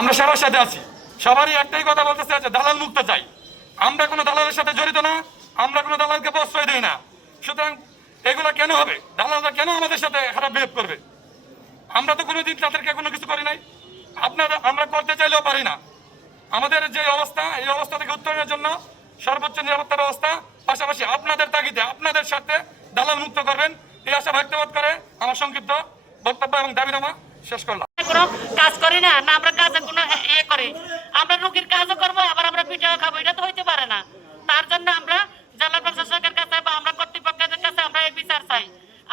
আমরা সবার সাথে আছি। সবারই একটাই কথা বলতে চাই দালাল মুক্ত চাই। আমরা কোনো দালালের সাথে জড়িত না, আমরা কোনো দালালকে প্রশ্রয় দিই না। সুতরাং এগুলো কেন হবে? দালালরা কেন আমাদের সাথে খারাপ বিহেভ করবে? আমরা তো কোনোদিন তাদেরকে কোনো কিছু করি নাই। আপনারা, আমরা করতে চাইলেও পারি না। আমাদের যে অবস্থা, এই অবস্থা থেকে উত্তরণের জন্য সর্বোচ্চ নিরাপত্তা ব্যবস্থা, পাশাপাশি আপনাদের তাগিদে, আপনাদের সাথে দালাল মুক্ত করবেন। এই আশা ব্যক্তবাদ করে আমার সংক্ষিপ্ত বক্তব্য এবং দাবিনামা শেষ করলাম। কোনো কাজ করি না না আমরা কাজে কোনো ইয়ে করি। আমরা রুগীর কাজও করব, আবার আমরা পিঠাও খাব, এটা তো হইতে পারে না। তার জন্য আমরা জেলা প্রশাসকের কাছে বা আমরা কর্তৃপক্ষের কাছে আমরা এই বিচার চাই।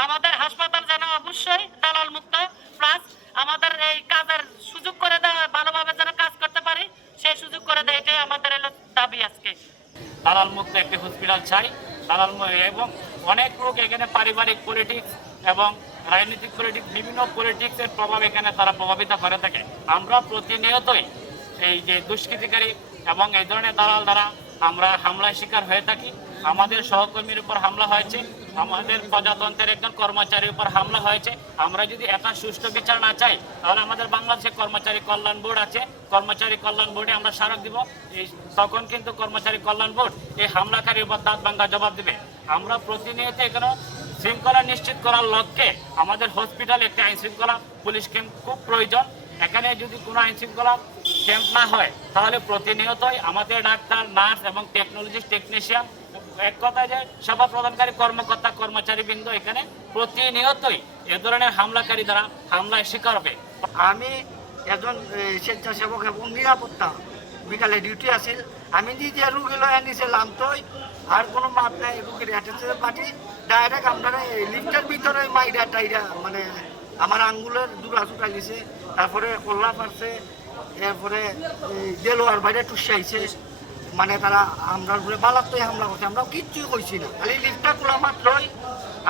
আমাদের হাসপাতাল যেন অবশ্যই দালাল মুক্ত প্লাস আমাদের এই কাজের সুযোগ করে দেওয়া, ভালোভাবে যেন কাজ করতে পারি, সেই সুযোগ করে দেয় এটাই আমাদের দাবি আজকে। দালাল মুক্ত একটি হসপিটাল চাই। দালাল এবং অনেক লোক এখানে পারিবারিক পলিটিক্স এবং রাজনৈতিক পলিটিক্স বিভিন্ন পলিটিক্সের প্রভাব এখানে তারা প্রভাবিত করে থাকে। আমরা প্রতিনিয়তই এই যে দুষ্কৃতিকারী এবং এই ধরনের দালাল দ্বারা আমরা হামলার শিকার হয়ে থাকি। আমাদের সহকর্মীর উপর হামলা হয়েছে, আমাদের প্রজাতন্ত্রের একজন কর্মচারীর উপর হামলা হয়েছে। আমরা যদি একটা সুষ্ঠু বিচার না চাই, তাহলে আমাদের বাংলাদেশের কর্মচারী কল্যাণ বোর্ড আছে। কর্মচারী কল্যাণ বোর্ডে আমরা স্মারক দিব। এই তখন কিন্তু কর্মচারী কল্যাণ বোর্ড এই হামলাকারীর উপর দাঁত ভাঙ্গা জবাব দেবে। আমরা প্রতিনিয়ত এখানে শৃঙ্খলা নিশ্চিত করার লক্ষ্যে আমাদের হসপিটালে একটি আইন শৃঙ্খলা পুলিশ ক্যাম্প খুব প্রয়োজন। এখানে যদি কোনো আইন শৃঙ্খলা ক্যাম্প না হয়, তাহলে প্রতিনিয়তই আমাদের ডাক্তার, নার্স এবং টেকনোলজিস্ট টেকনিশিয়ান এক কথায় যে সেবা প্রদানকারী কর্মকর্তা কর্মচারী বৃন্দ এখানে প্রতিনিয়তই এ ধরনের হামলাকারী দ্বারা হামলায় শিকার হবে। আমি একজন স্বেচ্ছাসেবক এবং নিরাপত্তা বিকালে ডিউটি আছিল। আমি নিজে রুগী লয় আনিছিলাম তোই আর কোনো মাপ নাই রুগীর অ্যাটেন্ডেন্স পার্টি। ডাইরেক্ট আপনারা এই লিফটের ভিতরে মাইরা টাইরা মানে আমার আঙ্গুলের দুরা চুটা গেছে তারপরে কল্লা পারছে এরপরে গেলোয়ার বাইরে টুসাইছে মানে তারা আমরা উপরে বালাত্তই হামলা করছে আমরা কিচ্ছুই কইছি না। খালি লিফটটা খোলা মাত্রই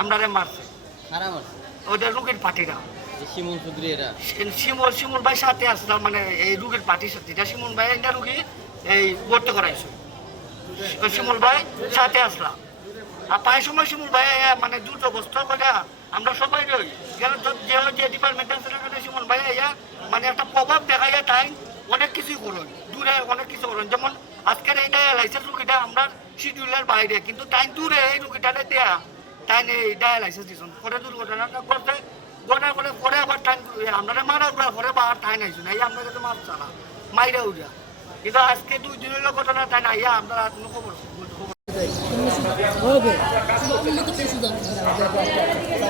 আমরা মারছে? ওদের রুগীর পার্টিরা। শিমুল চৌধুরী এরা। শিমুল শিমুল ভাই সাথে আসলাম মানে এই রুগীর পার্টির সাথে। এটা শিমুল ভাই, এটা রুগী এই ভর্তি করাইছে। শিমুল ভাই সাথে আসলাম আর প্রায় সময় শিমুল ভাই মানে দ্রুত অবস্থা করে আমরা সবাই রই। কেন যে যে ডিপার্টমেন্ট আছে শিমুল ভাই আয়া মানে একটা প্রভাব দেখা যায় তাই অনেক কিছুই করুন। দূরে অনেক কিছু করুন। যেমন আজকের এইটা লাইসেন্স রুগীটা আমরা শিডিউলের বাইরে, কিন্তু তাই দূরে এই রুগীটাতে দেয়া, তাই এই ডায়ালাইসিস দিছুন পরে দুর্ঘটনাটা করতে পরে আবার টাইম আমরা মারা করার পরে আবার টাইম আইসু না। আমরা কিন্তু মারছা না মাইরা উঠা কিন্তু আজকে দুই দিন হলো ঘটনা তাই না ইয়া আমরা আর কোনো খবর খবর কিছু দরকার